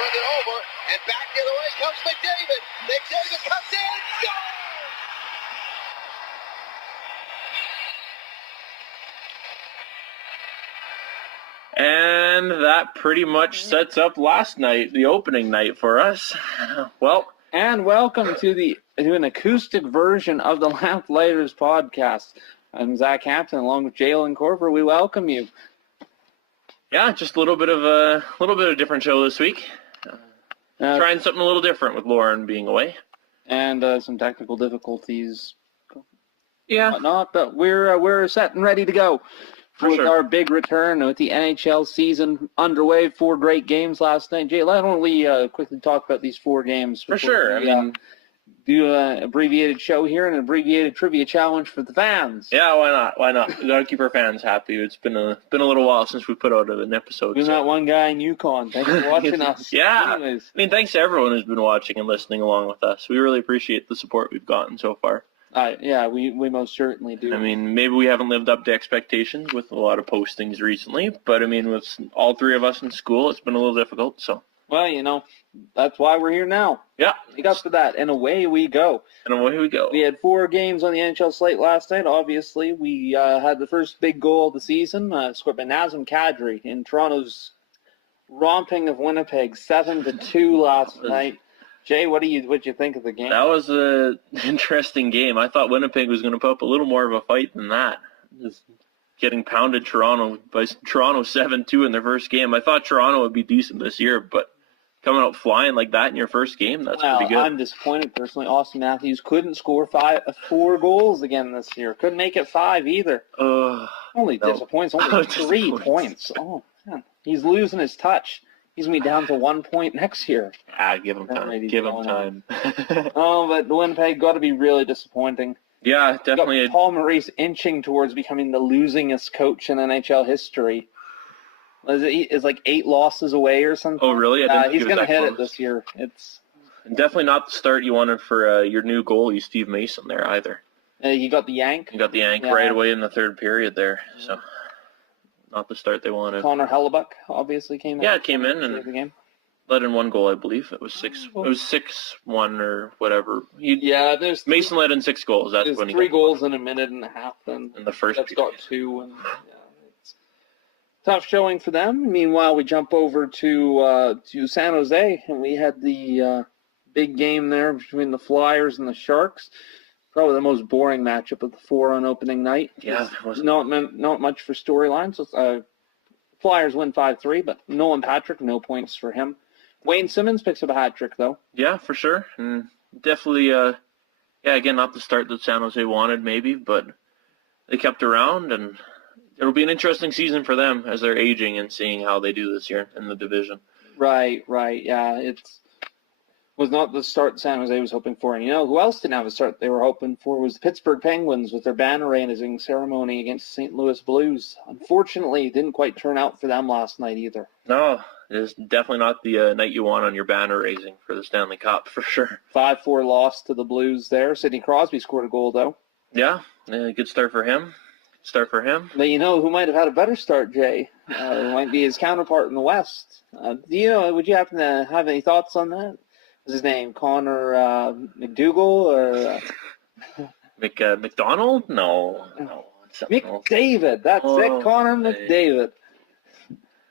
turned it over, and back the other way comes McDavid. McDavid comes in, goal! And that pretty much sets up last night, the opening night for us. Well, and welcome to an acoustic version of the LampLighters Podcast. I'm Zach Hampton, along with Jalen Corver. We welcome you. Yeah, just a little bit of a different show this week. Trying something a little different with Lauren being away, and some technical difficulties. Yeah, whatnot, but we're set and ready to go with our big return with the NHL season underway. 4 great games last night. Jay, why don't we quickly talk about these 4 games? For sure. I mean, do an abbreviated show here and an abbreviated trivia challenge for the fans. Yeah, why not? Why not? We gotta keep our fans happy. It's been a little while since we put out an episode. You're not one guy in Yukon. Thanks for watching us. Yeah. Anyways. I mean, thanks to everyone who's been watching and listening along with us. We really appreciate the support we've gotten so far. Yeah, we most certainly do. I mean, maybe we haven't lived up to expectations with a lot of postings recently, but I mean, with all 3 of us in school, it's been a little difficult, so. Well, that's why we're here now. Yeah. Make up for that, and away we go. We had 4 games on the NHL slate last night. Obviously, we had the first big goal of the season, scored by Nazem Kadri in Toronto's romping of Winnipeg, 7-2 last night. Jay, what'd you think of the game? That was an interesting game. I thought Winnipeg was going to put up a little more of a fight than that. Just getting pounded Toronto 7-2 in their first game. I thought Toronto would be decent this year, but coming out flying like that in your first game, that's pretty good. I'm disappointed personally. Austin Matthews couldn't score 4 goals again this year. Couldn't make it 5 either. Disappoints. Only 3 points. Oh, man. He's losing his touch. He's going to be down to 1 point next year. Give him time. But Winnipeg got to be really disappointing. Yeah, definitely. Paul Maurice inching towards becoming the losingest coach in NHL history. Is like 8 losses away or something. Oh, really? He's going to hit it this year. It's definitely not the start you wanted for your new goalie, Steve Mason, there either. You got the yank. Right away in the third period there. So, not the start they wanted. Connor Hellebuck obviously came in. Yeah, it came in and the game. Let in 1 goal, I believe. It was 6. It was 6-1 or whatever. Mason let in 6 goals. That's when he 3 goals in a minute and a half. Then in the first. That's got 2 and. It's tough showing for them. Meanwhile, we jump over to San Jose, and we had the big game there between the Flyers and the Sharks. Probably the most boring matchup of the 4 on opening night. Yeah, not much for storylines. Flyers win 5-3, but Nolan Patrick, no points for him. Wayne Simmons picks up a hat trick, though. Yeah, for sure. And definitely, again, not the start that San Jose wanted, maybe, but they kept around, and it'll be an interesting season for them as they're aging and seeing how they do this year in the division. Right. Yeah, it was not the start San Jose was hoping for. And who else didn't have a start they were hoping for was the Pittsburgh Penguins with their banner raising ceremony against the St. Louis Blues. Unfortunately, it didn't quite turn out for them last night either. No, it's definitely not the night you want on your banner raising for the Stanley Cup, for sure. 5-4 loss to the Blues there. Sidney Crosby scored a goal, though. Yeah, good start for him. But who might have had a better start, Jay? Might be his counterpart in the West. Would you happen to have any thoughts on that? What's his name? Connor McDougal or McDonald? No. McDavid. That's it. Connor McDavid.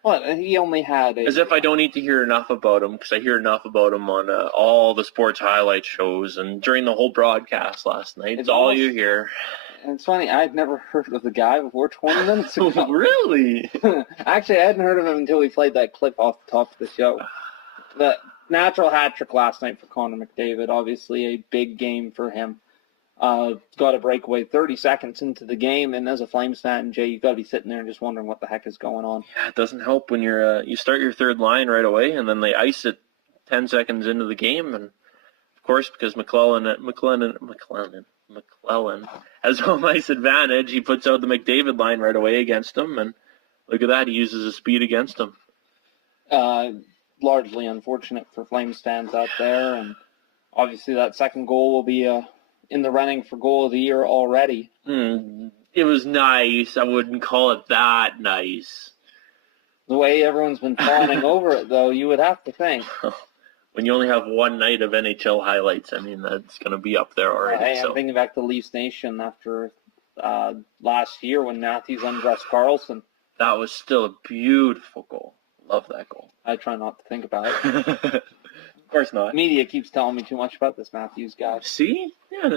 What? He only had As if I don't need to hear enough about him, because I hear enough about him on all the sports highlight shows and during the whole broadcast last night. It's all you hear. And it's funny, I'd never heard of the guy before 20 minutes ago. Really? Actually, I hadn't heard of him until we played that clip off the top of the show. The natural hat trick last night for Connor McDavid. Obviously, a big game for him. Got a breakaway 30 seconds into the game, and as a Flames fan, Jay, you've got to be sitting there and just wondering what the heck is going on. Yeah, it doesn't help when you start your third line right away, and then they ice it 10 seconds into the game, and of course, because McClellan has home ice advantage, he puts out the McDavid line right away against him, and look at that, he uses his speed against him. Largely unfortunate for Flames fans out there, and obviously that second goal will be in the running for goal of the year already. It was nice. I wouldn't call it that nice. The way everyone's been fawning over it, though, you would have to think. When you only have one night of NHL highlights, I mean, that's going to be up there already. I'm thinking back to Leafs Nation after last year when Matthews undressed Carlson. That was still a beautiful goal. Love that goal. I try not to think about it. Of course not. Media keeps telling me too much about this Matthews guy. See? Yeah,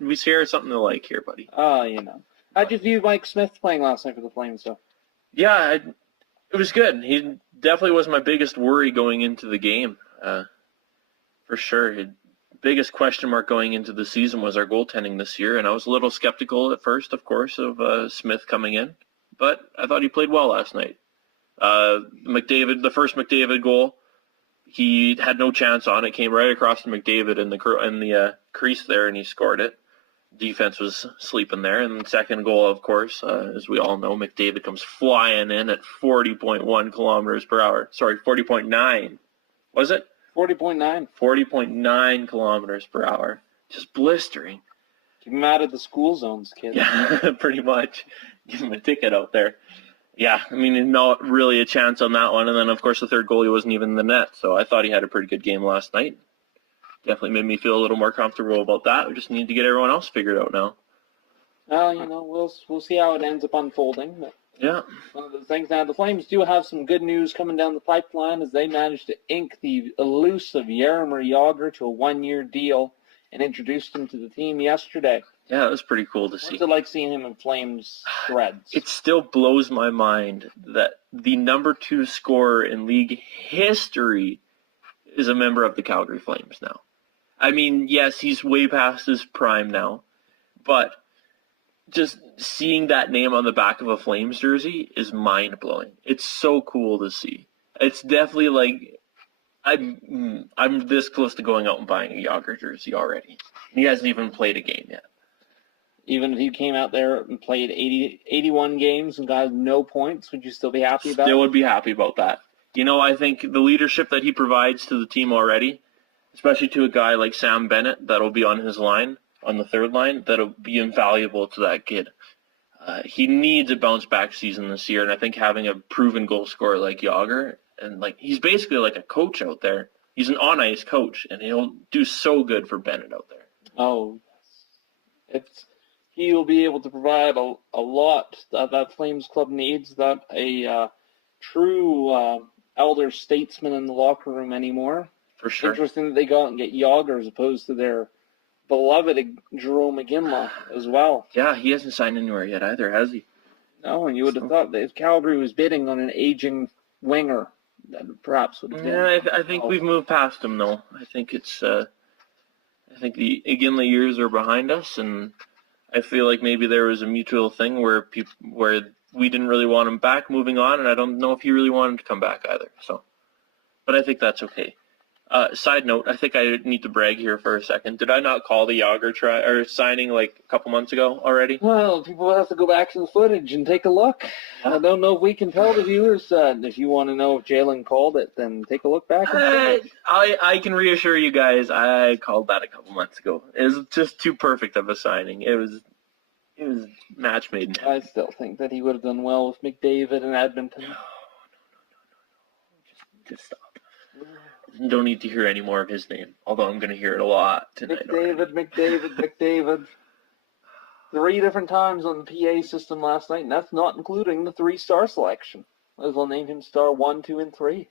we share something to like here, buddy. Oh, you know. How'd you view Mike Smith playing last night for the Flames, though? Yeah, it was good. He definitely was my biggest worry going into the game. For sure. Biggest question mark going into the season was our goaltending this year, and I was a little skeptical at first, of course, of Smith coming in. But I thought he played well last night. The first McDavid goal, he had no chance on it. Came right across to McDavid in the crease there, and he scored it. Defense was sleeping there. And the second goal, of course, as we all know, McDavid comes flying in at 40.1 kilometers per hour. Sorry, 40.9. Was it? 40.9. 40.9 kilometers per hour. Just blistering. Keep him out of the school zones, kid. Yeah, pretty much. Give him a ticket out there. Yeah, I mean, not really a chance on that one. And then, of course, the third goal, he wasn't even in the net. So I thought he had a pretty good game last night. Definitely made me feel a little more comfortable about that. We just need to get everyone else figured out now. Well, you know, we'll see how it ends up unfolding. But yeah. One of the things now, the Flames do have some good news coming down the pipeline as they managed to ink the elusive Jaromir Jagr to a 1-year deal and introduced him to the team yesterday. Yeah, it was pretty cool to see. What's it like seeing him in Flames threads? It still blows my mind that the number 2 scorer in league history is a member of the Calgary Flames now. I mean, yes, he's way past his prime now, but just seeing that name on the back of a Flames jersey is mind-blowing. It's so cool to see. It's definitely like, I'm this close to going out and buying a Jagr jersey already. He hasn't even played a game yet. Even if he came out there and played 81 games and got no points, would you still be happy about it? Still would be happy about that. You know, I think the leadership that he provides to the team already, especially to a guy like Sam Bennett that'll be on his line, on the third line, that'll be invaluable to that kid. He needs a bounce-back season this year, and I think having a proven goal scorer like Jagr, and like he's basically like a coach out there. He's an on-ice coach, and he'll do so good for Bennett out there. Oh, he will be able to provide a lot that Flames club needs, that a true elder statesman in the locker room anymore. For sure. Interesting that they go out and get Jagr as opposed to their beloved Jerome McGinley as well. Yeah, he hasn't signed anywhere yet either, has he? No, and you would have thought that if Calgary was bidding on an aging winger, that perhaps would have been. Yeah, I think we've moved past him, though. I think it's. I think the McGinley years are behind us, and I feel like maybe there was a mutual thing where we didn't really want him back, moving on, and I don't know if he really wanted to come back either. So, but I think that's okay. Side note, I think I need to brag here for a second. Did I not call the Jagr signing like a couple months ago already? Well, people have to go back to the footage and take a look. I don't know if we can tell the viewers. If you want to know if Jalen called it, then take a look back. I can reassure you guys, I called that a couple months ago. It was just too perfect of a signing. It was match made in heaven. I still think that he would have done well with McDavid and Edmonton. No. Just stop. Don't need to hear any more of his name, although I'm going to hear it a lot tonight. McDavid. 3 different times on the PA system last night, and that's not including the 3-star selection. Might as well name him star 1, 2, and 3.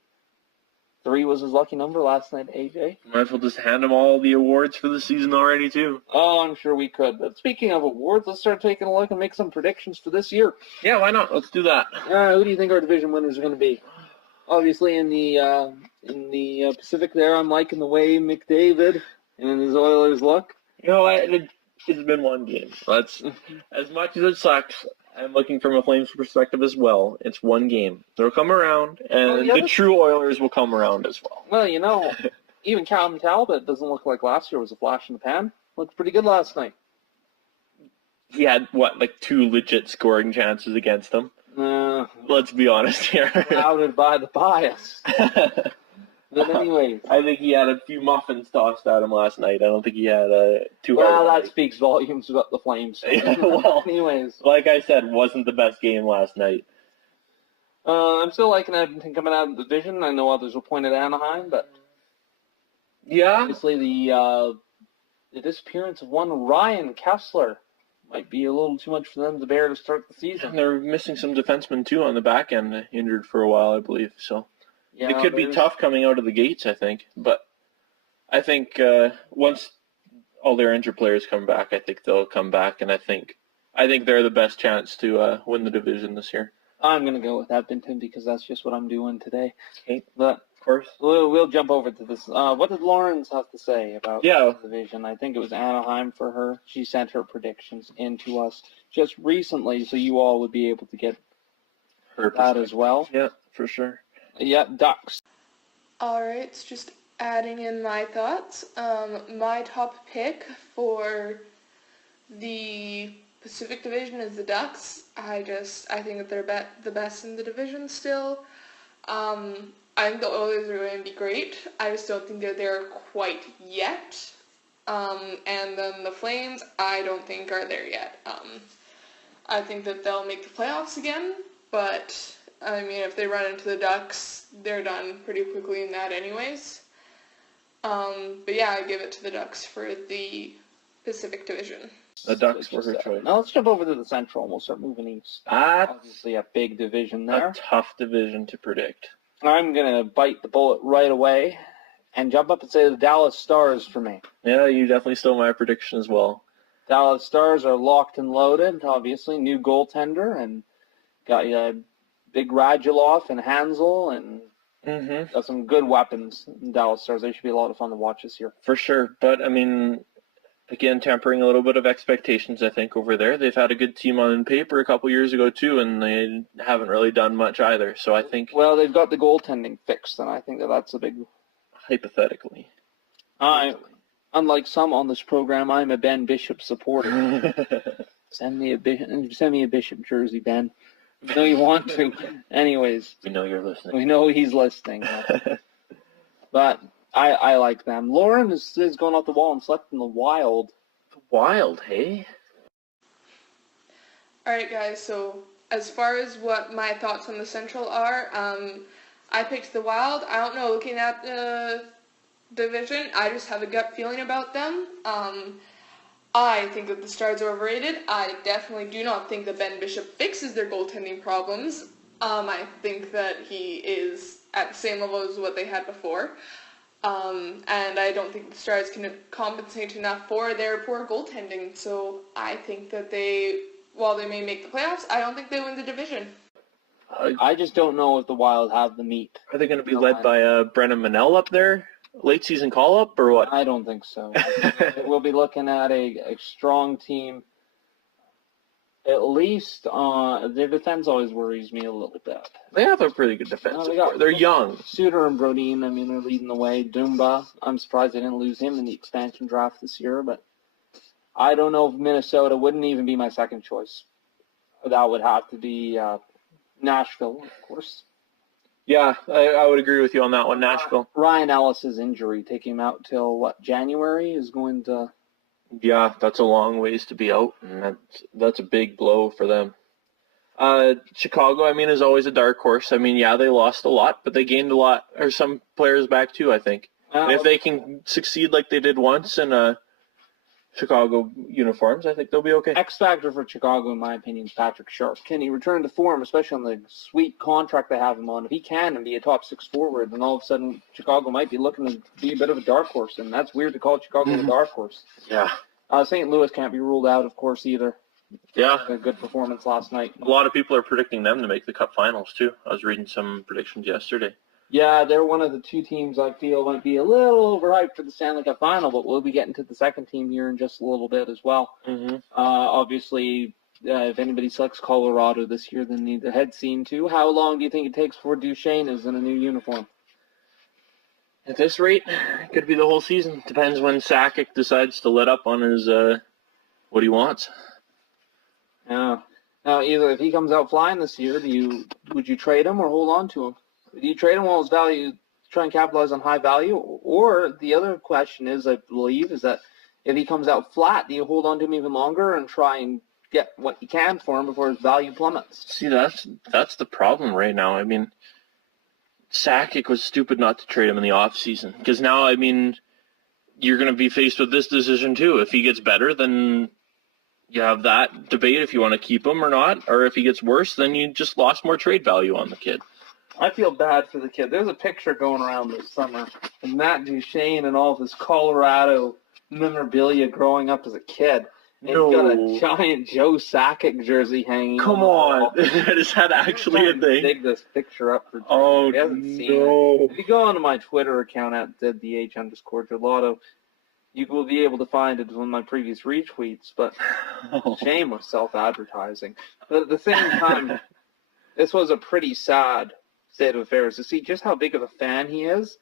3 was his lucky number last night, AJ. Might as well just hand him all the awards for the season already, too. Oh, I'm sure we could. But speaking of awards, let's start taking a look and make some predictions for this year. Yeah, why not? Let's do that. Who do you think our division winners are going to be? Obviously, in the Pacific there, I'm liking the way McDavid and his Oilers look. You know what? It's been one game. That's as much as it sucks. I'm looking from a Flames perspective as well. It's one game. They'll come around, and the true Oilers will come around as well. Well, you know, even Callum Talbot doesn't look like last year was a flash in the pan. Looked pretty good last night. He had, 2 legit scoring chances against him? Let's be honest here. Clouded by the bias. But anyways. I think he had a few muffins tossed at him last night. I don't think he had too hard. Well, that speaks volumes about the Flames. Well, anyways. Like I said, wasn't the best game last night. I'm still liking Edmonton coming out of the division. I know others will point at Anaheim, but obviously the disappearance of one Ryan Kessler might be a little too much for them to bear to start the season. And they're missing some defensemen too on the back end, injured for a while, I believe. So it could be tough coming out of the gates, I think. But I think once all their injured players come back, I think they'll come back, and I think they're the best chance to win the division this year. I'm going to go with Edmonton because that's just what I'm doing today. Okay. But of course, we'll jump over to this. What did Lawrence have to say about the division? I think it was Anaheim for her. She sent her predictions in to us just recently, so you all would be able to get her that as well. Yeah, for sure. Yeah, Ducks. All right, so just adding in my thoughts. My top pick for the Pacific Division is the Ducks. I think that they're the best in the division still. I think the Oilers are going to be great. I just don't think they're there quite yet. And then the Flames, I don't think are there yet. I think that they'll make the playoffs again, but I mean, if they run into the Ducks, they're done pretty quickly in that anyways. But yeah, I give it to the Ducks for the Pacific Division. The Ducks were her choice. Now let's jump over to the Central and we'll start moving east. Obviously a big division there. A tough division to predict. I'm going to bite the bullet right away and jump up and say the Dallas Stars for me. Yeah, you definitely stole my prediction as well. Dallas Stars are locked and loaded, obviously. New goaltender, and got big Radulov and Hansel, and got some good weapons in Dallas Stars. They should be a lot of fun to watch this year. For sure, but I mean, again, tempering a little bit of expectations, I think, over there. They've had a good team on paper a couple years ago, too, and they haven't really done much either. So I think... Well, they've got the goaltending fixed, and I think that's a big... Hypothetically. Unlike some on this program, I'm a Ben Bishop supporter. Send me a Bishop jersey, Ben. I know you want to. Anyways. We know you're listening. We know he's listening. But... I like them. Lauren is going off the wall and selecting the Wild. The Wild, hey? Alright guys, so as far as what my thoughts on the Central are, I picked the Wild. I don't know, looking at the division, I just have a gut feeling about them. I think that the Stars are overrated. I definitely do not think that Ben Bishop fixes their goaltending problems. I think that he is at the same level as what they had before. And I don't think the Stars can compensate enough for their poor goaltending. So I think that while they may make the playoffs, I don't think they win the division. I just don't know if the Wild have the meat. Are they going to be led by Brennan Manel up there? Late season call-up or what? I don't think so. We'll be looking at a strong team. At least their defense always worries me a little bit. They have a pretty good defense. They're young. Suter and Brodin, I mean, they're leading the way. Dumba, I'm surprised they didn't lose him in the expansion draft this year, but I don't know if Minnesota wouldn't even be my second choice. That would have to be Nashville, of course. Yeah, I would agree with you on that one, Nashville. Ryan Ellis's injury, taking him out till, January, is going to... Yeah, that's a long ways to be out, and that's a big blow for them. Chicago, I mean, is always a dark horse. I mean, yeah, they lost a lot, but they gained a lot, or some players back too, I think. And if they can succeed like they did once in Chicago uniforms, I think they'll be okay. X factor for Chicago, in my opinion, is Patrick Sharp. Can he return to form, especially on the sweet contract they have him on? If he can and be a top six forward, then all of a sudden Chicago might be looking to be a bit of a dark horse, and that's weird to call Chicago a dark horse. Yeah. St. Louis can't be ruled out, of course, either. Yeah. A good performance last night. A lot of people are predicting them to make the Cup Finals, too. I was reading some predictions yesterday. Yeah, they're one of the two teams I feel might be a little overhyped for the Stanley Cup Final, but we'll be getting to the second team here in just a little bit as well. Obviously, if anybody selects Colorado this year, then need the head scene too. How long do you think it takes before Duchesne is in a new uniform? At this rate, it could be the whole season. Depends when Sakic decides to let up on his what he wants. Yeah. Now, either if he comes out flying this year, would you trade him or hold on to him? Do you trade him while his value, try and capitalize on high value? Or the other question is, I believe, is that if he comes out flat, do you hold on to him even longer and try and get what you can for him before his value plummets. See, that's the problem right now. I mean, Sakic was stupid not to trade him in the offseason. Because now, I mean, you're going to be faced with this decision too. If he gets better, then you have that debate if you want to keep him or not. Or if he gets worse, then you just lost more trade value on the kid. I feel bad for the kid. There's a picture going around this summer of Matt Duchene and all of his Colorado memorabilia growing up as a kid. And No. He's got a giant Joe Sakic jersey hanging. Come on. Is that actually a thing? Dig this picture up for Jay. Oh, He hasn't seen no. it. If you go onto my Twitter account at @DH_Gelato, you will be able to find it as one of my previous retweets, but shameless self-advertising. But at the same time, this was a pretty sad state of affairs to see just how big of a fan he is,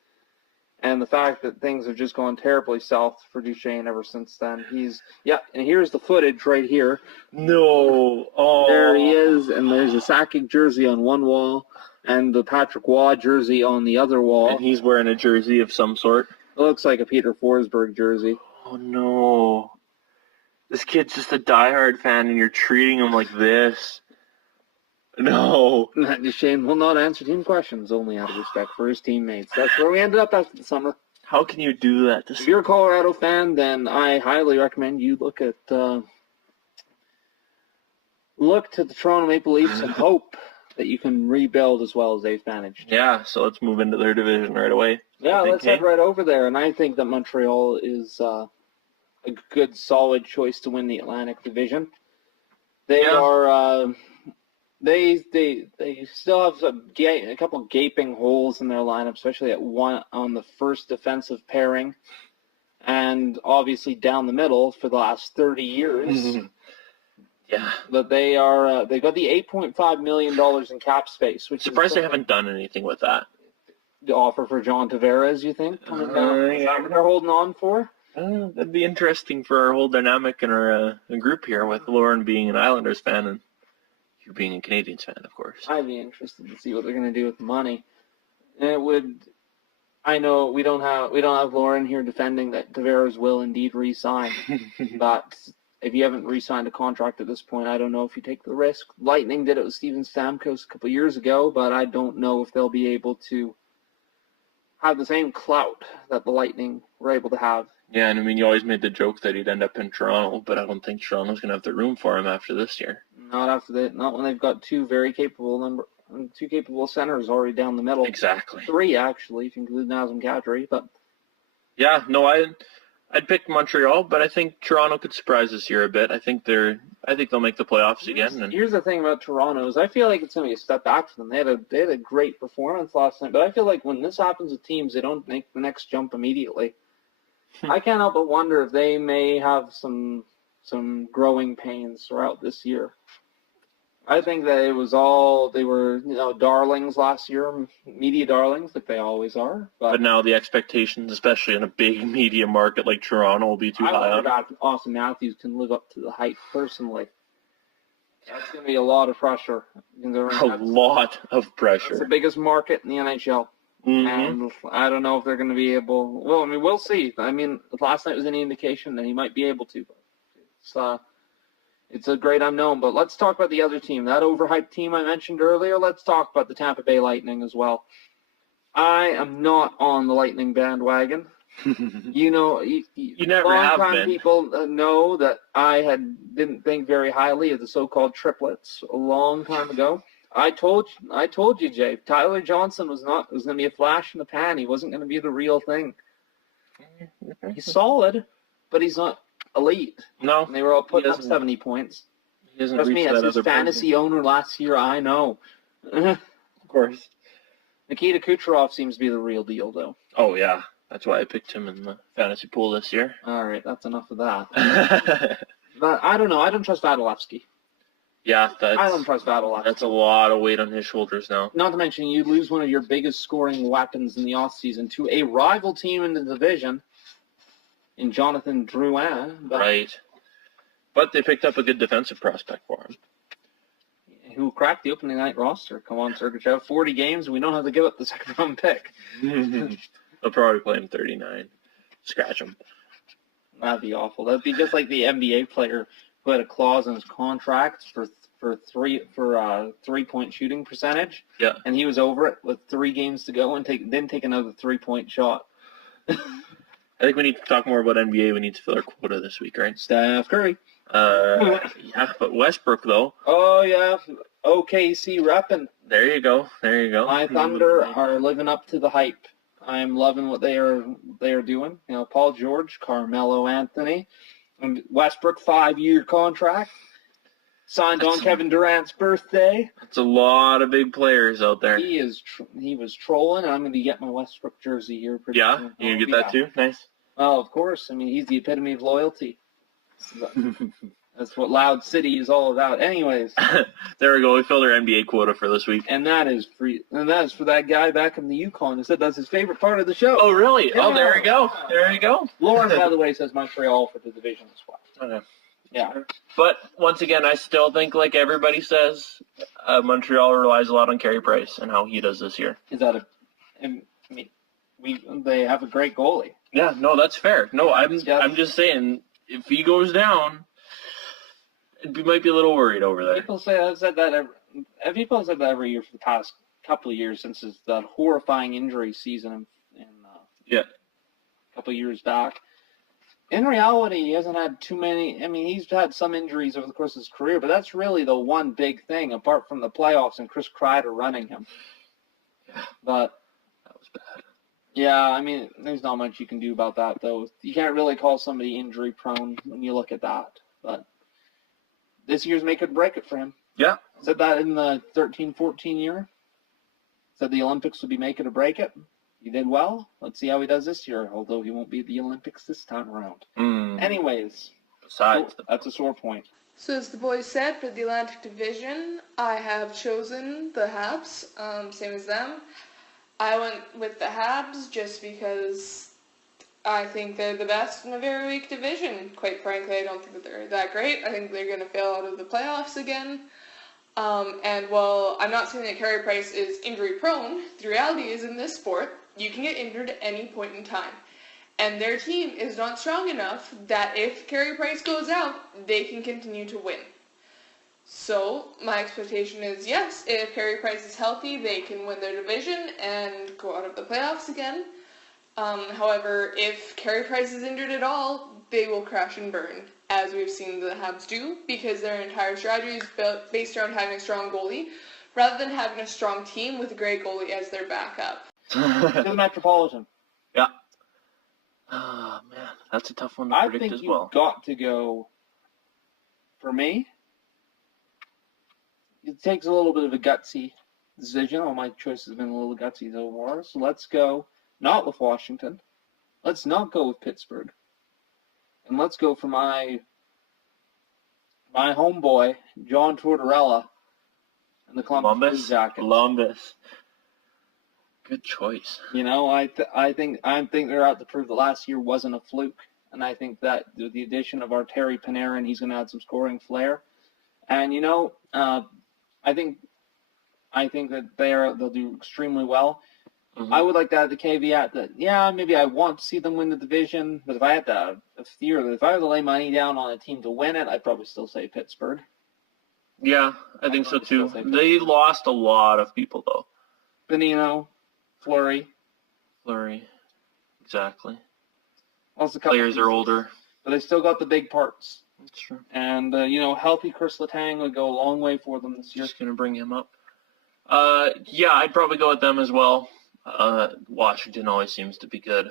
and the fact that things have just gone terribly south for Duchene ever since then. And here's the footage right here. No. Oh. There he is, and there's a Sakic jersey on one wall, and the Patrick Waugh jersey on the other wall. And he's wearing a jersey of some sort. It looks like a Peter Forsberg jersey. Oh, no. This kid's just a diehard fan, and you're treating him like this. No. Matt Duchene will not answer team questions, only out of respect for his teammates. That's where we ended up after the summer. How can you do that? If you're a Colorado fan, then I highly recommend you look to the Toronto Maple Leafs and hope that you can rebuild as well as they've managed. Yeah, so let's move into their division right away. Yeah, let's head right over there. And I think that Montreal is a good, solid choice to win the Atlantic Division. They are... They still have a couple gaping holes in their lineup, especially at one on the first defensive pairing, and obviously down the middle for the last 30 years. Yeah, but they got the $8.5 million in cap space, which surprised they haven't done anything with that. The offer for John Tavares, you think? Coming down? Is that what they're holding on for? That'd be interesting for our whole dynamic in our group here, with Lauren being an Islanders fan and you being a Canadiens fan, of course. I'd be interested to see what they're going to do with the money. And it would. I know we don't have Lauren here defending that Tavares will indeed re-sign, but if you haven't re-signed a contract at this point, I don't know if you take the risk. Lightning did it with Steven Stamkos a couple years ago, but I don't know if they'll be able to have the same clout that the Lightning were able to have. Yeah, and I mean, you always made the joke that he'd end up in Toronto, but I don't think Toronto's going to have the room for him after this year. Not when they've got two capable centers already down the middle. Exactly. 3, actually, if you include Nazem Kadri. But yeah, no, I'd pick Montreal, but I think Toronto could surprise this year a bit. I think they'll make the playoffs again. And here's the thing about Toronto is I feel like it's going to be a step back for them. They had a great performance last night, but I feel like when this happens with teams, they don't make the next jump immediately. I can't help but wonder if they may have some growing pains throughout this year. I think that they were darlings last year, media darlings like they always are. But now the expectations, especially in a big media market like Toronto, will be too high. I wonder if Austin Matthews can live up to the hype personally. That's going to be a lot of pressure. A lot of pressure. It's the biggest market in the NHL. Mm-hmm. And I don't know if they're going to be able. Well, I mean, we'll see. I mean, last night was any indication that he might be able to. But it's a great unknown. But let's talk about the other team, that overhyped team I mentioned earlier. Let's talk about the Tampa Bay Lightning as well. I am not on the Lightning bandwagon. You never have been. People know that I didn't think very highly of the so-called triplets a long time ago. I told you, Jay. Tyler Johnson was going to be a flash in the pan. He wasn't going to be the real thing. He's solid, but he's not elite. No, and they were all putting up 70 points. He doesn't Trust me, as his fantasy owner last year, I know. Of course. Nikita Kucherov seems to be the real deal, though. Oh yeah, that's why I picked him in the fantasy pool this year. All right, that's enough of that. But I don't know. I don't trust Vasilevsky. Yeah, I don't trust Vasilevsky. That's a lot of weight on his shoulders now. Not to mention, you lose one of your biggest scoring weapons in the offseason to a rival team in the division in Jonathan Drouin. Right. But they picked up a good defensive prospect for him. Who cracked the opening night roster. Come on, Sergachev. 40 games, we don't have to give up the second-round pick. They'll probably play him 39. Scratch him. That'd be awful. That'd be just like the NBA player put a clause in his contract for 3-point shooting percentage. Yeah. And he was over it with 3 games to go and didn't take another 3-point shot. I think we need to talk more about NBA. We need to fill our quota this week, right? Steph Curry. Yeah, but Westbrook, though. Oh, yeah. OKC repping. There you go. My Thunder are living up to the hype. I'm loving what they are doing. You know, Paul George, Carmelo Anthony, and Westbrook 5-year contract. Signed on Kevin Durant's birthday. That's a lot of big players out there. He was trolling, and I'm going to get my Westbrook jersey here. Yeah? Soon. You get that too? Nice. Well, of course. I mean, he's the epitome of loyalty. That's what Loud City is all about. Anyways. There we go. We filled our NBA quota for this week. And that is for that guy back in the Yukon who said that's his favorite part of the show. Oh, really? Yeah. Oh, there we go. Lauren, by the way, says Montreal for the division as well. Okay. Yeah. But once again, I still think, like everybody says, Montreal relies a lot on Carey Price and how he does this year. They have a great goalie. Yeah, no, that's fair. No, I'm just saying, if he goes down, we might be a little worried over there. People have said that every year for the past couple of years since that horrifying injury season a couple of years back. In reality, he hasn't had too many. I mean, he's had some injuries over the course of his career, but that's really the one big thing, apart from the playoffs and Chris Kreider running him. Yeah. But that was bad. Yeah, I mean, there's not much you can do about that, though. You can't really call somebody injury-prone when you look at that. But this year's make it or break it for him. Yeah. Said that in the 13-14 year. Said the Olympics would be make it or break it. He did well. Let's see how he does this year, although he won't be at the Olympics this time around. Anyways, that's a sore point. So as the boys said, for the Atlantic Division, I have chosen the Habs, same as them. I went with the Habs just because I think they're the best in a very weak division. Quite frankly, I don't think that they're that great. I think they're going to fail out of the playoffs again. And while I'm not saying that Carey Price is injury-prone, the reality is in this sport, you can get injured at any point in time. And their team is not strong enough that if Carey Price goes out, they can continue to win. So, my expectation is, yes, if Carey Price is healthy, they can win their division and go out of the playoffs again. However, if Carey Price is injured at all, they will crash and burn, as we've seen the Habs do, because their entire strategy is based around having a strong goalie, rather than having a strong team with a great goalie as their backup. To the Metropolitan. Yeah. Oh, man, that's a tough one to predict as well. I think you've got to go, for me, it takes a little bit of a gutsy decision. All my choices have been a little gutsy so far. So let's go not with Washington. Let's not go with Pittsburgh. And let's go for my homeboy, John Tortorella, and the Columbus Blue Jackets. Columbus. Good choice. You know, I think they're out to prove that last year wasn't a fluke. And I think that with the addition of our Terry Panarin, he's going to add some scoring flair. And, you know, I think that they'll do extremely well. Mm-hmm. I would like to add the caveat that, yeah, maybe I want to see them win the division, but if I had to lay money down on a team to win it, I'd probably still say Pittsburgh. Yeah, I think so too. They lost a lot of people though. Benino, Fleury, exactly. Also, players are older, but they still got the big parts. That's true. And you know, healthy Chris Letang would go a long way for them this year. Just gonna bring him up. Yeah, I'd probably go with them as well. Washington always seems to be good.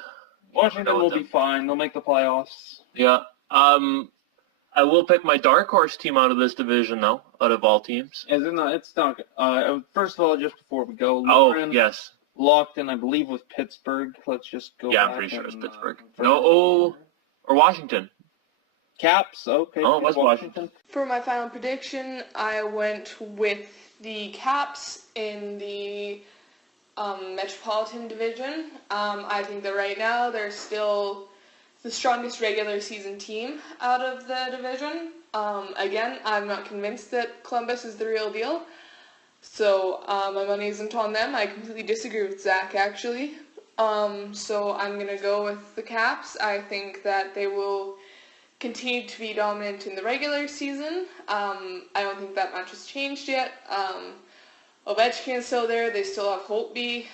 Washington will be fine. They'll make the playoffs. Yeah. I will pick my dark horse team out of this division, though, out of all teams. It's not. First of all, just before we go, Lauren, yes, locked in, I believe, with Pittsburgh. Let's just go. Yeah, I'm pretty sure it's Pittsburgh. Or Washington. Caps. Okay. Oh, it was Washington. For my final prediction, I went with the Caps in the Metropolitan Division. I think that right now they're still the strongest regular season team out of the division. Again, I'm not convinced that Columbus is the real deal. So my money isn't on them. I completely disagree with Zach, actually. So I'm going to go with the Caps. I think that they will continued to be dominant in the regular season. I don't think that much has changed yet. Ovechkin is still there. They still have Holtby.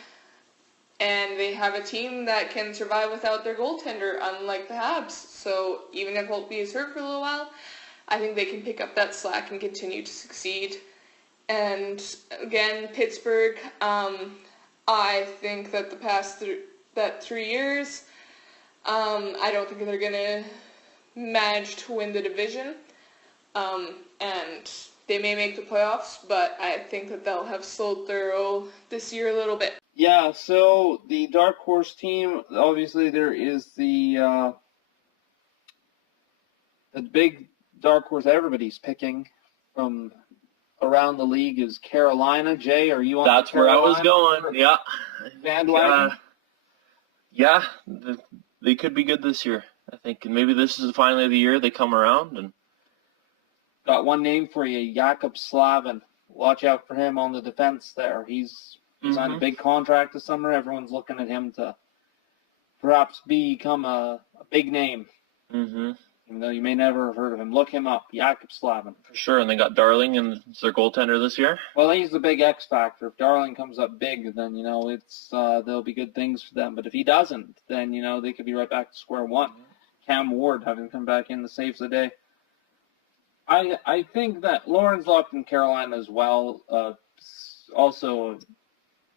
And they have a team that can survive without their goaltender, unlike the Habs. So even if Holtby is hurt for a little while, I think they can pick up that slack and continue to succeed. And again, Pittsburgh, I think that the past 3 years, I don't think they're going to manage to win the division. And they may make the playoffs, but I think that they'll have slowed their roll this year a little bit. Yeah, so the dark horse team, obviously there is the big dark horse everybody's picking from around the league is Carolina. Jay, are you on That's where I was going, yeah. Bandwagon? Yeah, they could be good this year, I think. And maybe this is finally the year they come around. And got one name for you, Jakub Slavin. Watch out for him on the defense there. He's signed a big contract this summer. Everyone's looking at him to perhaps become a big name. Even though you may never have heard of him. Look him up, Jakub Slavin. For sure, and they got Darling and it's their goaltender this year. Well, he's the big X factor. If Darling comes up big, then, it's there'll be good things for them. But if he doesn't, then, they could be right back to square one. Cam Ward having come back in the saves a day. I think that Lauren's locked in Carolina as well. Also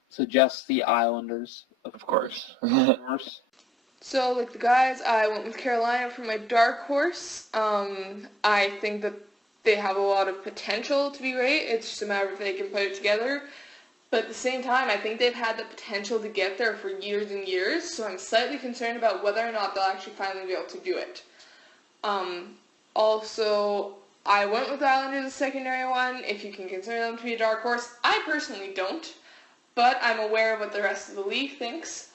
suggests the Islanders, of course. So, like the guys, I went with Carolina for my dark horse. I think that they have a lot of potential to be great. It's just a matter of if they can put it together. But at the same time, I think they've had the potential to get there for years and years. So I'm slightly concerned about whether or not they'll actually finally be able to do it. Also, I went with the Islanders as a secondary one, if you can consider them to be a dark horse. I personally don't, but I'm aware of what the rest of the league thinks.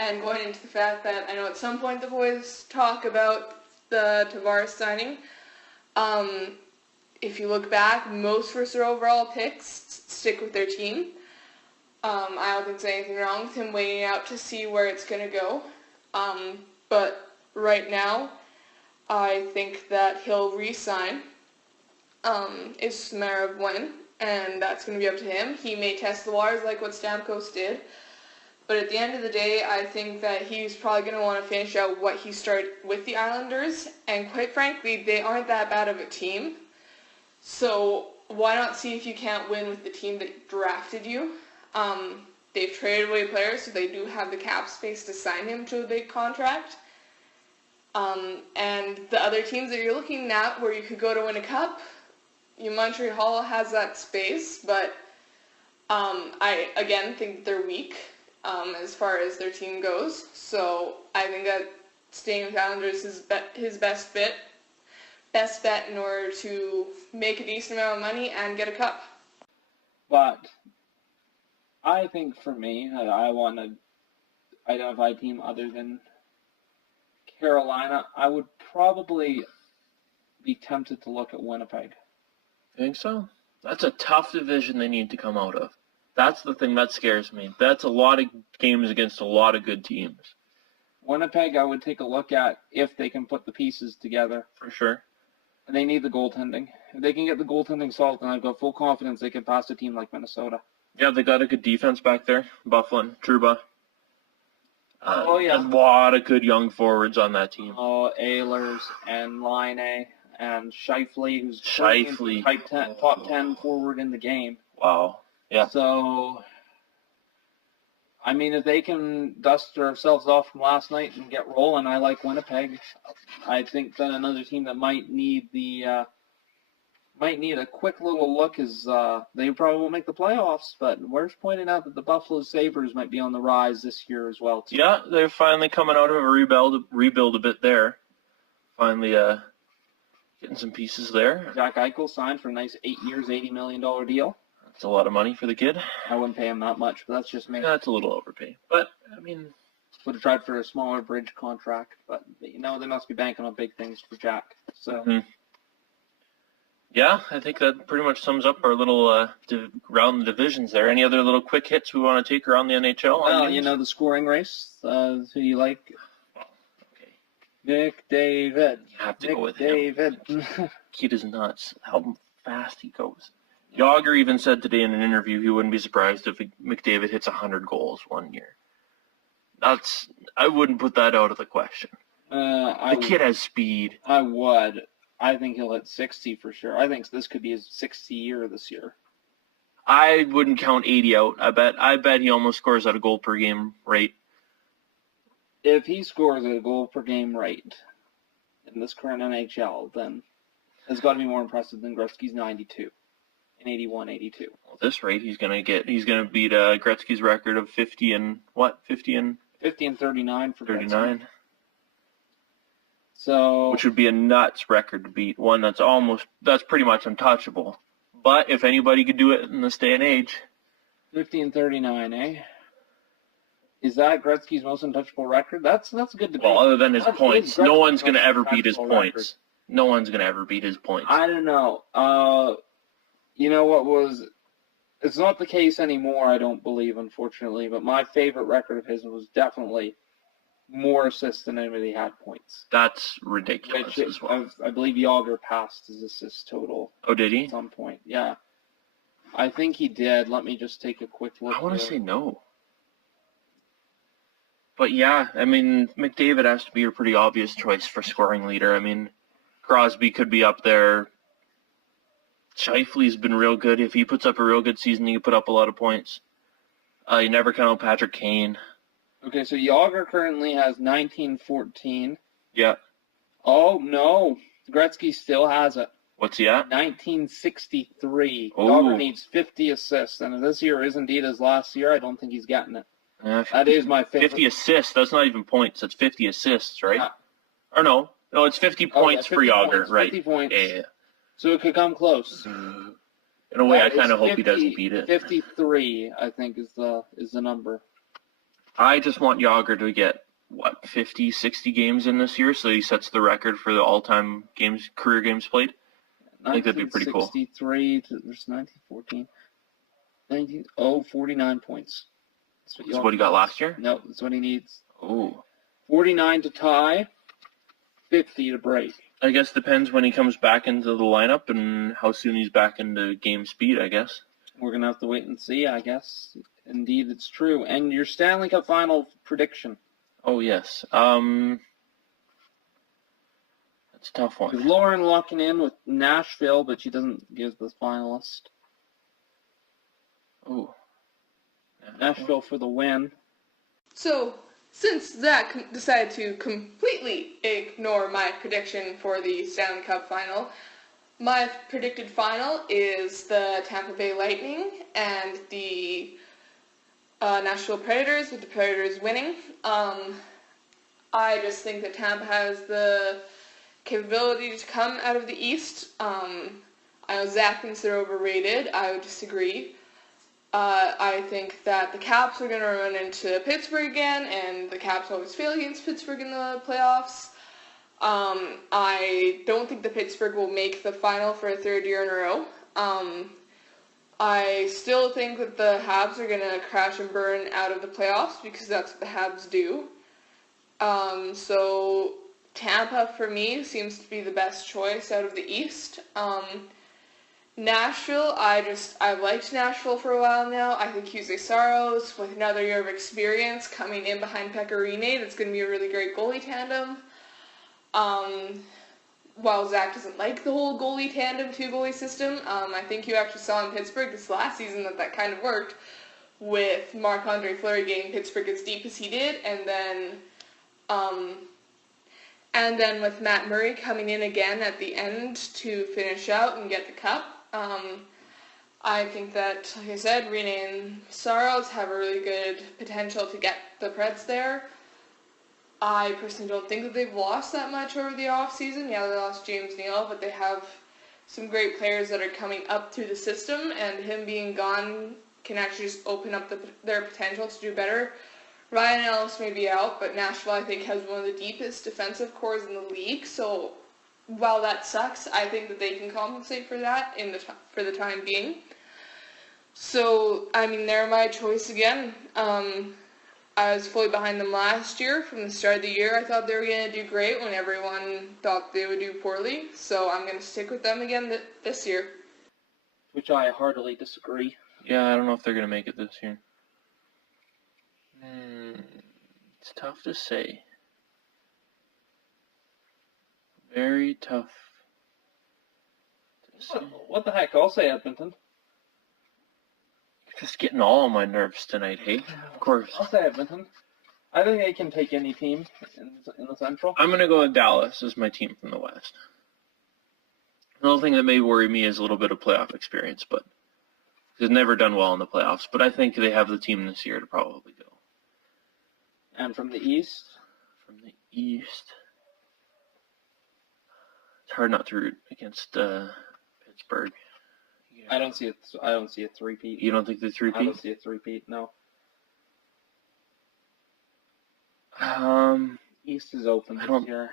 And going into the fact that I know at some point the boys talk about the Tavares signing. If you look back, most first overall picks stick with their team. I don't think there's anything wrong with him waiting out to see where it's going to go. But right now, I think that he'll re-sign. It's just a matter of when, and that's going to be up to him. He may test the waters like what Stamkos did. But at the end of the day, I think that he's probably going to want to finish out what he started with the Islanders. And quite frankly, they aren't that bad of a team. So why not see if you can't win with the team that drafted you? They've traded away players, so they do have the cap space to sign him to a big contract. And the other teams that you're looking at where you could go to win a cup, Montreal has that space, but I, again, think they're weak. As far as their team goes. So I think that staying with Islanders is his best bet in order to make a decent amount of money and get a cup. But I think for me, I want to identify a team other than Carolina. I would probably be tempted to look at Winnipeg. Think so? That's a tough division they need to come out of. That's the thing that scares me. That's a lot of games against a lot of good teams. Winnipeg, I would take a look at if they can put the pieces together. For sure. And they need the goaltending. If they can get the goaltending solved, then I've got full confidence they can pass a team like Minnesota. Yeah, they got a good defense back there. Bufflin, Trouba. Yeah. A lot of good young forwards on that team. Ehlers and Line and Scheifele, who's top 10 forward in the game. Wow. Yeah. So, I mean, if they can dust ourselves off from last night and get rolling, I like Winnipeg. I think that another team that might need a quick little look is they probably won't make the playoffs, but we're pointing out that the Buffalo Sabres might be on the rise this year as well, too. Yeah, they're finally coming out of a rebuild a bit there. Finally getting some pieces there. Jack Eichel signed for a nice 8 years, $80 million deal. That's a lot of money for the kid. I wouldn't pay him that much, but that's just me. That's a little overpay. But, I mean... Would have tried for a smaller bridge contract, but, they must be banking on big things for Jack. So... Yeah, I think that pretty much sums up our little round the divisions there. Any other little quick hits we want to take around the NHL? Well, the scoring race. Who do you like? Okay. McDavid. You have to go with McDavid. him. Kid is nuts. How fast he goes. Yager even said today in an interview he wouldn't be surprised if McDavid hits 100 goals one year. I wouldn't put that out of the question. The kid has speed. I would. I think he'll hit 60 for sure. I think this could be his 60 year this year. I wouldn't count 80 out. I bet he almost scores at a goal per game rate. If he scores at a goal per game rate in this current NHL, then it's got to be more impressive than Gretzky's 92 in 81-82. Well, at this rate, he's gonna beat Gretzky's record of 50 and 39 for 39. Gretzky. So, which would be a nuts record to beat. One that's pretty much untouchable. But if anybody could do it in this day and age, 50 and 39, eh? Is that Gretzky's most untouchable record? That's good to. Well, other than his points, no one's going to ever beat his points. No one's going to ever beat his points. I don't know. You know what was? It's not the case anymore, I don't believe, unfortunately. But my favorite record of his was definitely more assists than anybody had points. That's ridiculous as well. I believe Yager passed his assist total. Oh, did he? At some point, yeah. I think he did. Let me just take a quick look. I want to say no. But yeah, I mean, McDavid has to be a pretty obvious choice for scoring leader. I mean, Crosby could be up there. Scheifele's been real good. If he puts up a real good season, he can put up a lot of points. You never count out Patrick Kane. Okay, so Yager currently has 1914. Yeah. Oh, no. Gretzky still has it. What's he at? 1963. Ooh. Yager needs 50 assists, and if this year is indeed his last year, I don't think he's getting it. That is my favorite. 50 assists. That's not even points. That's 50 assists, right? Yeah. Or no, it's 50 points for Yager, right? 50 points. Yeah. So it could come close. In a way, I kind of hope he doesn't beat it. 53, I think, is the number. I just want Yager to get 50, 60 games in this year, so he sets the record for the all-time career games played. I think that'd be pretty cool. 63 to 1914. 49 points. That's what he got last year? No, that's what he needs. Oh. 49 to tie, 50 to break. I guess depends when he comes back into the lineup and how soon he's back into game speed, I guess. We're going to have to wait and see, I guess. Indeed, it's true. And your Stanley Cup final prediction? Oh, yes. That's a tough one. Lauren locking in with Nashville, but she doesn't give the finalist. Oh. Nashville for the win. So, since Zach decided to completely ignore my prediction for the Stanley Cup final, my predicted final is the Tampa Bay Lightning and the Nashville Predators, with the Predators winning. I just think that Tampa has the capability to come out of the East. I know Zach thinks they're overrated. I would disagree. I think that the Caps are going to run into Pittsburgh again, and the Caps always fail against Pittsburgh in the playoffs. I don't think the Pittsburgh will make the final for a third year in a row. I still think that the Habs are going to crash and burn out of the playoffs because that's what the Habs do. So Tampa, for me, seems to be the best choice out of the East. Nashville, I've liked Nashville for a while now. I think Jose Saros, with another year of experience coming in behind Pekka Rinne, that's going to be a really great goalie tandem. While Zach doesn't like the whole goalie tandem, two-goalie system, I think you actually saw in Pittsburgh this last season that kind of worked, with Marc-Andre Fleury getting Pittsburgh as deep as he did, and then with Matt Murray coming in again at the end to finish out and get the cup. I think that, like I said, Rinne and Saros have a really good potential to get the Preds there. I personally don't think that they've lost that much over the offseason. Yeah, they lost James Neal, but they have some great players that are coming up through the system, and him being gone can actually just open up their potential to do better. Ryan Ellis may be out, but Nashville, I think, has one of the deepest defensive cores in the league, so while that sucks, I think that they can compensate for that for the time being. So, I mean, they're my choice again. I was fully behind them last year. From the start of the year, I thought they were going to do great when everyone thought they would do poorly. So I'm going to stick with them again this year. Which I heartily disagree. Yeah, I don't know if they're going to make it this year. It's tough to say. Very tough to say. What the heck? I'll say Edmonton. You're just getting all on my nerves tonight, hey? Of course. I'll say Edmonton. I think they can take any team in the Central. I'm going to go with Dallas as my team from the West. The only thing that may worry me is a little bit of playoff experience, but they've never done well in the playoffs. But I think they have the team this year to probably go. And from the East? From the East, it's hard not to root against Pittsburgh. Yeah. I don't see a three-peat. You don't think the three-peat? I don't see a three-peat, no. East is open this year.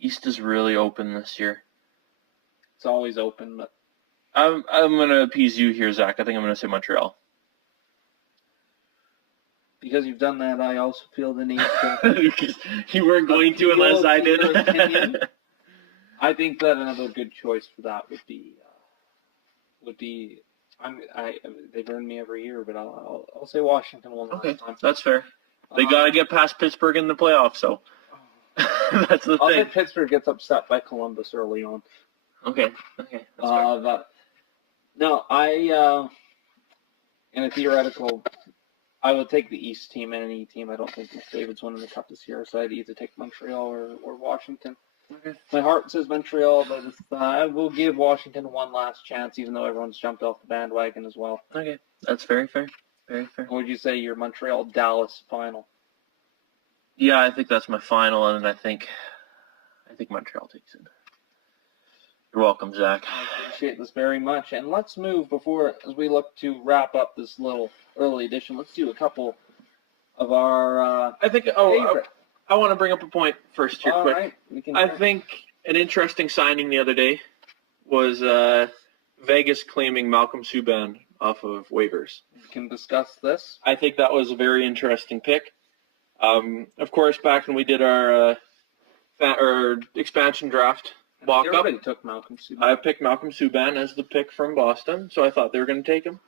East is really open this year. It's always open, but I'm going to appease you here, Zach. I think I'm going to say Montreal. Because you've done that, I also feel the need to... Because you weren't going to unless I did. I think that another good choice for that would be they've earned me every year, but I'll say Washington one last time. That's fair. They got to get past Pittsburgh in the playoffs, so that's the I'll thing. bet Pittsburgh gets upset by Columbus early on. Okay. That's fair. But no, in a theoretical, I would take the East team and any team. I don't think McDavid's winning the cup this year, so I'd either take Montreal or Washington. Okay. My heart says Montreal, but I will give Washington one last chance, even though everyone's jumped off the bandwagon as well. Okay, that's very fair. Very fair. What would you say your Montreal-Dallas final? Yeah, I think that's my final, and I think Montreal takes it. You're welcome, Zach. I appreciate this very much. And let's move as we look to wrap up this little early edition. Let's do a couple of our favorite. I want to bring up a point first here, quick. Right. I think an interesting signing the other day was Vegas claiming Malcolm Subban off of waivers. We can discuss this. I think that was a very interesting pick. Of course, back when we did our expansion draft walk-up, Everybody took Malcolm Subban. I picked Malcolm Subban as the pick from Boston, so I thought they were going to take him.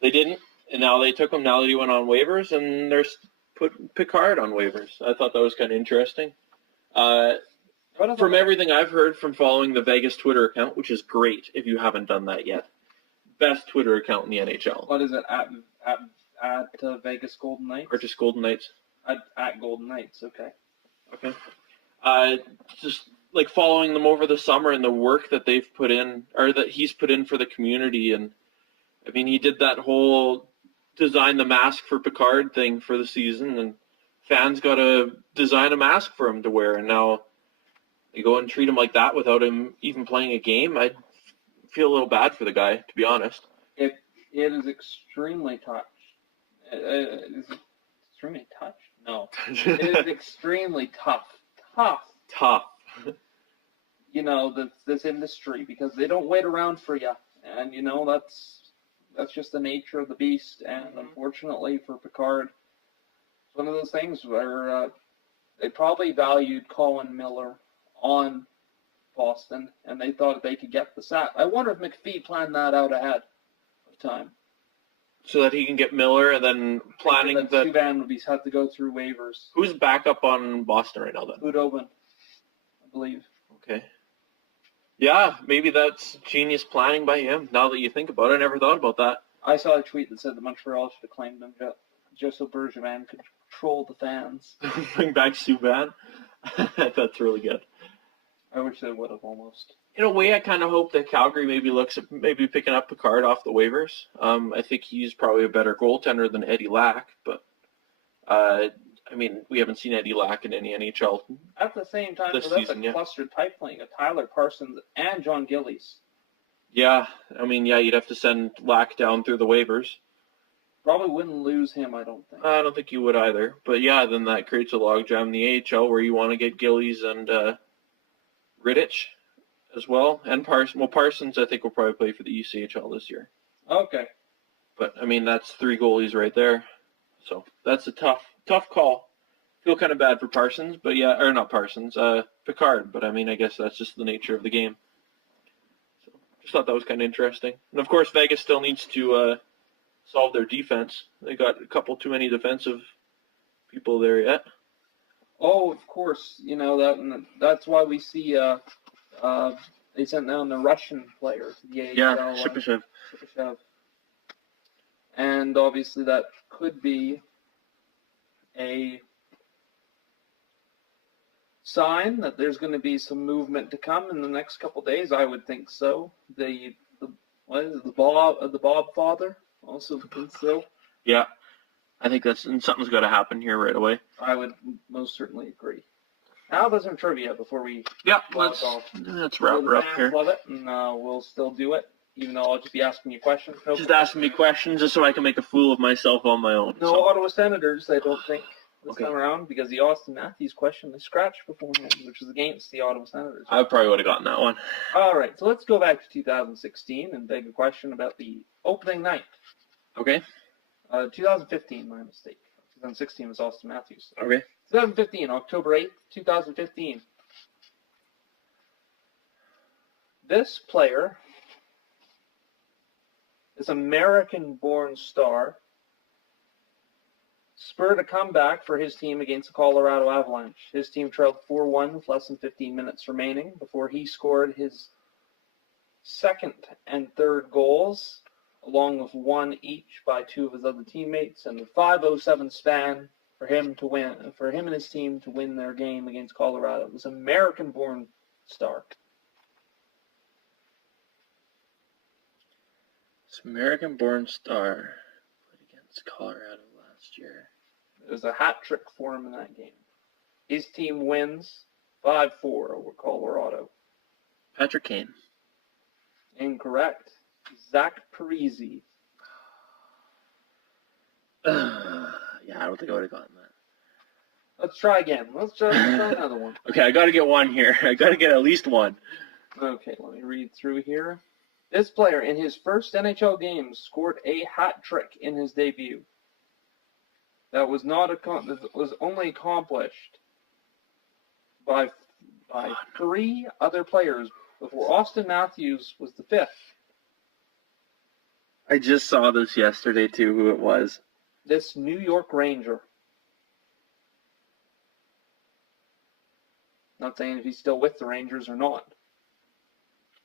They didn't, and now they took him. Now that he went on waivers, and they're put Picard on waivers. I thought that was kind of interesting. From everything I've heard from following the Vegas Twitter account, which is great if you haven't done that yet, best Twitter account in the NHL. What is it, at Vegas Golden Knights? Or just Golden Knights? At Golden Knights, okay. Okay. Just like following them over the summer and the work that they've put in, or that he's put in for the community. And I mean, he did that whole design the mask for Picard thing for the season, and fans got to design a mask for him to wear. And now they go and treat him like that without him even playing a game. I feel a little bad for the guy, to be honest. It is extremely touched. Is it extremely touched? No. It is extremely tough. You know, this industry, because they don't wait around for you. And, you know, that's just the nature of the beast. And unfortunately for Picard, it's one of those things where they probably valued Colin Miller on Boston, and they thought they could get the sack. I wonder if McPhee planned that out ahead of time. So that he can get Miller, and then planning that Subban would have to go through waivers. Who's back up on Boston right now, then? Hudobin, I believe. Okay. Yeah, maybe that's genius planning by him. Now that you think about it, I never thought about that. I saw a tweet that said that Montreal should have claimed him just so Bergevin could troll the fans. Bring back Subban. That's really good. I wish they would have almost. In a way, I kind of hope that Calgary maybe looks at picking up Picard off the waivers. I think he's probably a better goaltender than Eddie Lack, but I mean, we haven't seen Eddie Lack in any NHL. At the same time, this that's season, a clustered pipeline of Tyler Parsons and John Gillies. Yeah, I mean, you'd have to send Lack down through the waivers. Probably wouldn't lose him, I don't think. I don't think you would either. But yeah, then that creates a logjam in the AHL where you want to get Gillies and Rittich as well, and Parsons. Well, Parsons, I think, will probably play for the ECHL this year. Okay. But, I mean, that's 3 goalies right there. So that's a tough call. Feel kind of bad for Parsons, but yeah, or not Parsons, Picard. But I mean, I guess that's just the nature of the game. So just thought that was kind of interesting. And of course, Vegas still needs to solve their defense. They got a couple too many defensive people there yet. Oh, of course. That's why we see they sent down the Russian player to the AHL. Yeah, Shipashev. And obviously that could be a sign that there's going to be some movement to come in the next couple days. I would think so. The Bob father also thinks so. Yeah, I think something's got to happen here right away. I would most certainly agree. Now there's some trivia before we let's wrap her up here. Love it, and we'll still do it, even though I'll just be asking you questions. Just asking me questions just so I can make a fool of myself on my own. No Ottawa Senators, I don't think, this time around, because the Austin Matthews question they scratched beforehand, which was against the Ottawa Senators. I probably would have gotten that one. All right, so let's go back to 2016 and beg a question about the opening night. Okay. 2015, my mistake. 2016 was Austin Matthews. Okay. 2015, October 8th, 2015. This player is American-born star, spurred a comeback for his team against the Colorado Avalanche. His team trailed 4-1 with less than 15 minutes remaining before he scored his second and third goals, along with one each by two of his other teammates, and a 5:07 span for him and his team to win their game against Colorado. It was an American-born star. This American-born star played against Colorado last year. It was a hat trick for him in that game. His team wins 5-4 over Colorado. Patrick Kane. Incorrect. Zach Parise. Yeah, I don't think I would have gotten that. Let's try again. Let's try another one. Okay, I got to get one here. I got to get at least one. Okay, let me read through here. This player, in his first NHL game, scored a hat trick in his debut. That was was only accomplished by three other players before Austin Matthews was the fifth. I just saw this yesterday, too, who it was. This New York Ranger. Not saying if he's still with the Rangers or not.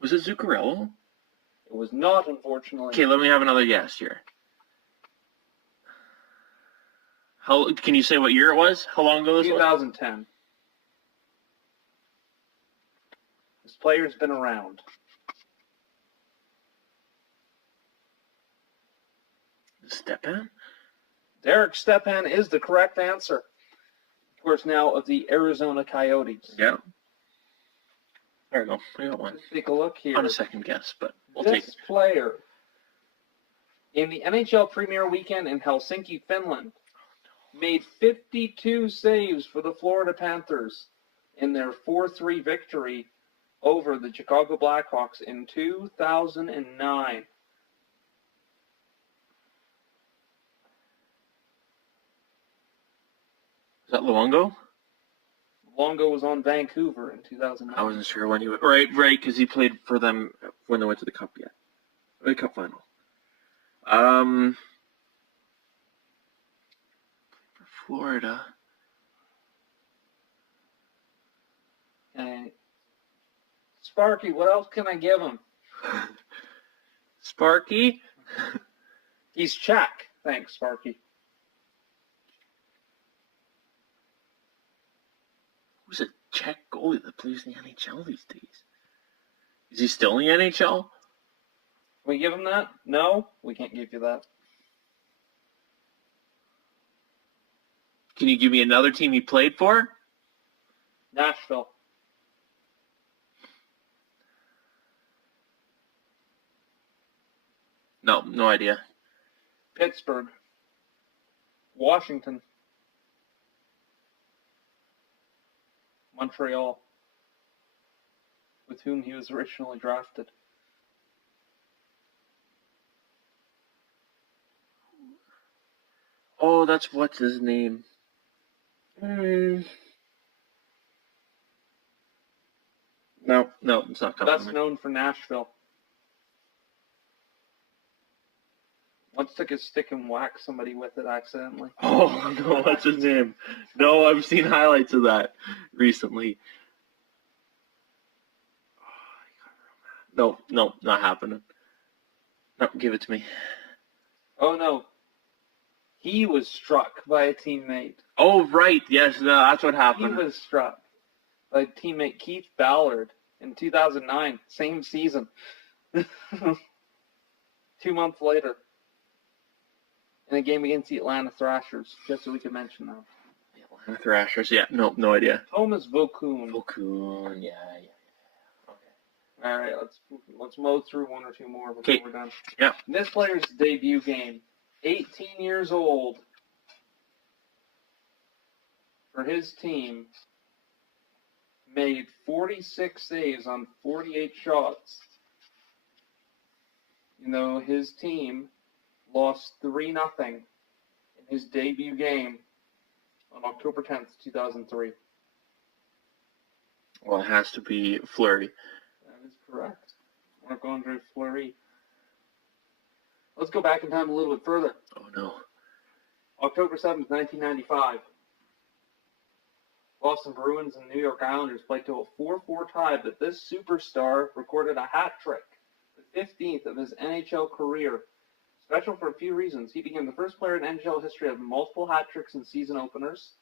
Was it Zuccarello? It was not, unfortunately. Okay, let me have another guess here. Can you say what year it was? How long ago this was? 2010. This player's been around. Stepan? Derek Stepan is the correct answer. Of course, now of the Arizona Coyotes. Yeah. There we go. I got one. Let's take a look here. On a second guess, but we'll take it. This player, in the NHL Premier Weekend in Helsinki, Finland, made 52 saves for the Florida Panthers in their 4-3 victory over the Chicago Blackhawks in 2009. Is that Luongo? Luongo was on Vancouver in 2009. I wasn't sure when he went. Right, because he played for them when they went to the Cup yet. The Cup final. For Florida. Okay. Sparky, what else can I give him? Sparky? He's Czech. Thanks, Sparky. Who's a Czech goalie that plays in the NHL these days? Is he still in the NHL? Can we give him that? No, we can't give you that. Can you give me another team he played for? Nashville. No idea. Pittsburgh. Washington. Montreal, with whom he was originally drafted. Oh, that's what's his name. No, it's not coming. Best known for Nashville. Once took his stick and whacked somebody with it accidentally. Oh, no, what's his name? No, I've seen highlights of that recently. No, not happening. No, give it to me. Oh, no. He was struck by a teammate. Oh, right. Yes, no, that's what happened. He was struck by teammate Keith Ballard in 2009, same season. 2 months later, in a game against the Atlanta Thrashers, just so we can mention that. The Atlanta Thrashers, yeah, no idea. Thomas Vokoun. Vokoun, yeah. Okay. All right, let's mow through one or two more before we're done. Yeah. This player's debut game, 18 years old, for his team, made 46 saves on 48 shots. You know, his team lost 3-0 in his debut game on October 10th, 2003. Well, it has to be Fleury. That is correct. Marc-Andre Fleury. Let's go back in time a little bit further. Oh, no. October 7th, 1995. Boston Bruins and New York Islanders played to a 4-4 tie, but this superstar recorded a hat trick, the 15th of his NHL career. Special for a few reasons. He became the first player in NHL history to have multiple hat tricks in season openers.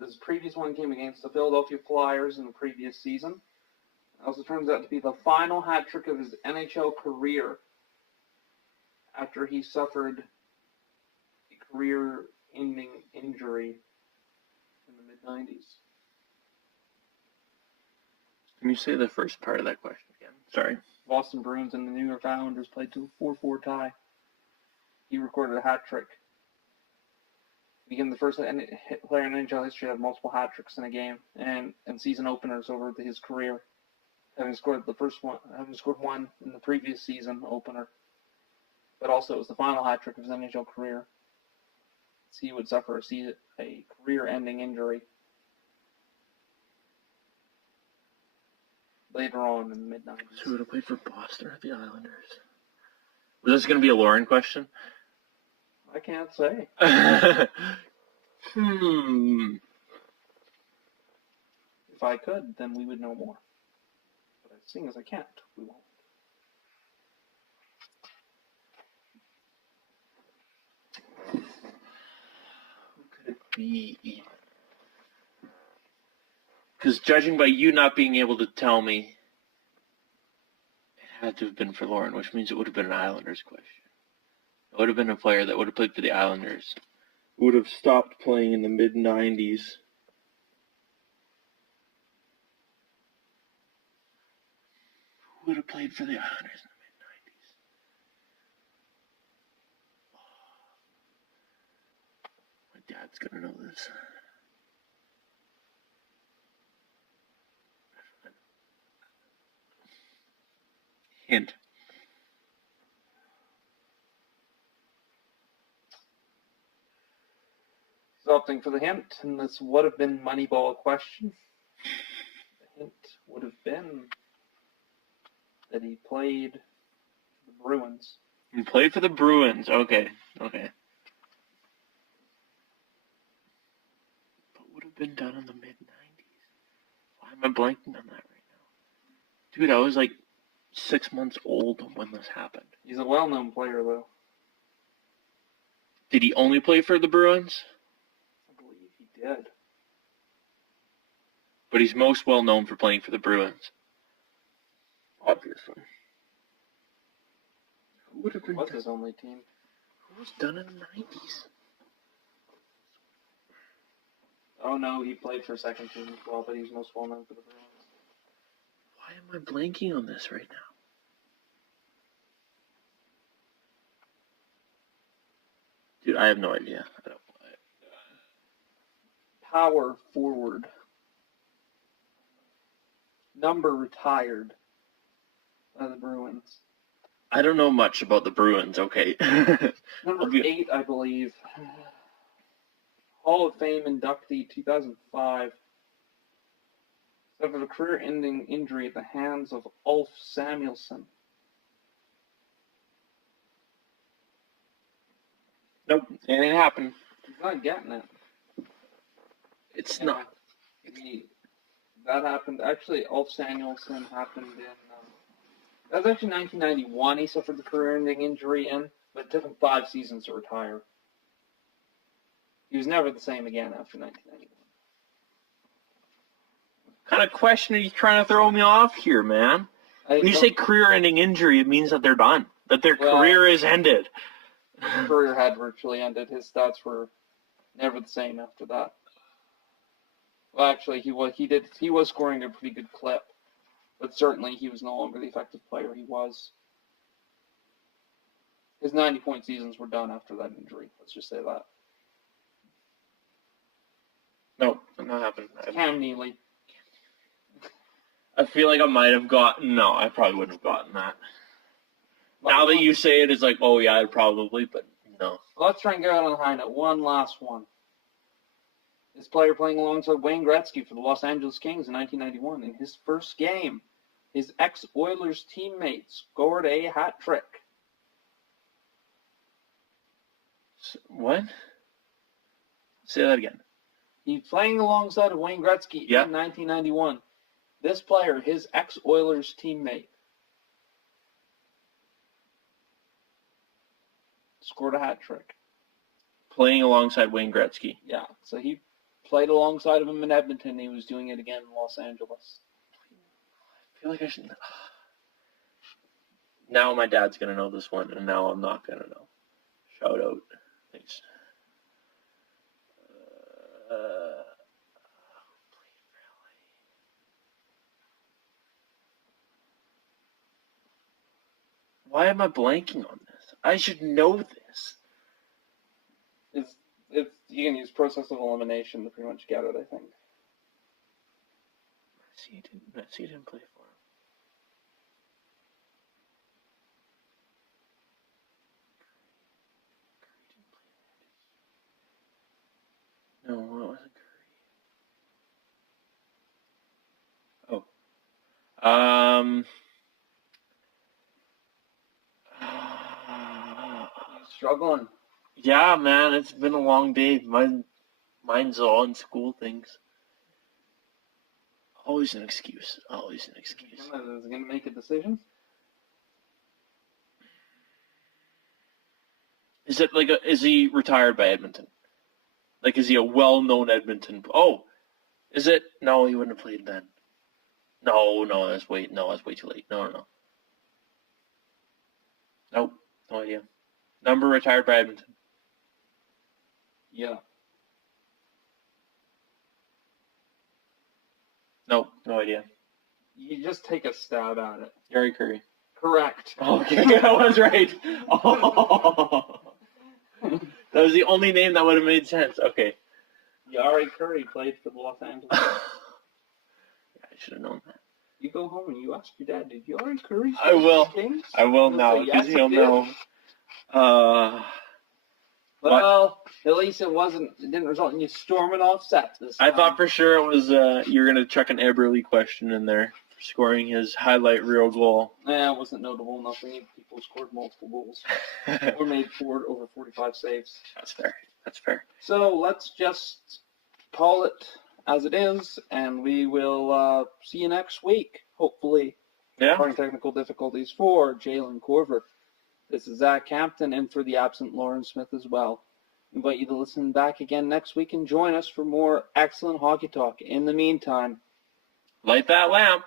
His previous one came against the Philadelphia Flyers in the previous season. It also turns out to be the final hat trick of his NHL career after he suffered a career-ending injury in the mid-90s. Can you say the first part of that question again? Sorry. Boston Bruins and the New York Islanders played to a 4-4 tie. He recorded a hat trick. He became the first player in NHL history to have multiple hat tricks in a game and season openers over his career, having scored one in the previous season opener. But also it was the final hat trick of his NHL career. So he would suffer a career-ending injury later on in the mid-90s. So who would have played for Boston or the Islanders? Was this going to be a Lauren question? I can't say. If I could, then we would know more. But seeing as I can't, we won't. Who could it be? Because judging by you not being able to tell me, it had to have been for Lauren, which means it would have been an Islanders question. It would have been a player that would have played for the Islanders. Who would have stopped playing in the mid-90s. Who would have played for the Islanders in the mid-90s? Oh, my dad's going to know this. Hint. He's opting for the hint, and this would have been Moneyball question. The hint would have been that he played for the Bruins. He played for the Bruins. Okay. What would have been done in the mid-90s? Why am I blanking on that right now? Dude, I was like 6 months old when this happened. He's a well-known player, though. Did he only play for the Bruins? I believe he did. But he's most well known for playing for the Bruins. Obviously. Who would have been What's his only team? Who was done in the 90s? Oh no, he played for second team as well, but he's most well known for the Bruins. Why am I blanking on this right now? Dude, I have no idea. Power forward. Number retired by the Bruins. I don't know much about the Bruins, okay. Number 8, I believe. Hall of Fame inductee, 2005. Suffered a career-ending injury at the hands of Ulf Samuelsson. Nope, it ain't happened. He's not getting it. It's not. That happened. Actually, Ulf Samuelsson happened in. That was actually 1991. He suffered the career-ending injury but it took him 5 seasons to retire. He was never the same again after 1991. What kind of question are you trying to throw me off here, man? When you say career-ending injury, it means that they're done. That their career is ended. His career had virtually ended. His stats were never the same after that. Well, actually, he was scoring a pretty good clip, but certainly he was no longer the effective player he was. His 90-point seasons were done after that injury. Let's just say that. No, not happened. Cam Neely. I feel like I might have gotten. No, I probably wouldn't have gotten that. Now that you say it, it's like, oh yeah, probably, but no. Let's try and get out on a high note. One last one. This player playing alongside Wayne Gretzky for the Los Angeles Kings in 1991. In his first game, his ex-Oilers teammate scored a hat trick. What? Say that again. He's playing alongside of Wayne Gretzky in 1991. This player, his ex-Oilers teammate, scored a hat trick. Playing alongside Wayne Gretzky. Yeah, so he played alongside of him in Edmonton. He was doing it again in Los Angeles. I feel like I should. Now my dad's going to know this one, and now I'm not going to know. Shout out. Thanks. Why am I blanking on this? I should know this. It's you can use process of elimination to pretty much get it, I think. Messi didn't play for him. No, it wasn't Curry. Oh. Struggling. Yeah, man, it's been a long day. Mine's all in school things. Always an excuse. Always an excuse. Is he going to make a decision? Is it like is he retired by Edmonton? Like, is he a well-known Edmonton? Oh, is it? No, he wouldn't have played then. No, that's way too late. No. Nope, no idea. Number retired by Edmonton. Yeah. Nope, no idea. You just take a stab at it. Gary Curry. Correct. Okay, I was right. Oh. That was the only name that would have made sense. Okay. Gary Curry played for the Los Angeles. I should have known that. You go home and you ask your dad, did Gary Curry play I will. Kings? I will now, because he'll know. Well, at least it didn't result in you storming off set this time. I thought for sure it was, you were going to chuck an Eberle question in there for scoring his highlight reel goal. Nah, it wasn't notable enough. We need people who scored multiple goals. Or made over 45 saves. That's fair. So let's just call it as it is, and we will see you next week, hopefully. Yeah. Barring technical difficulties for Jalen Corver. This is Zach Campton, and for the absent Lauren Smith as well. I invite you to listen back again next week and join us for more excellent hockey talk. In the meantime, light that lamp.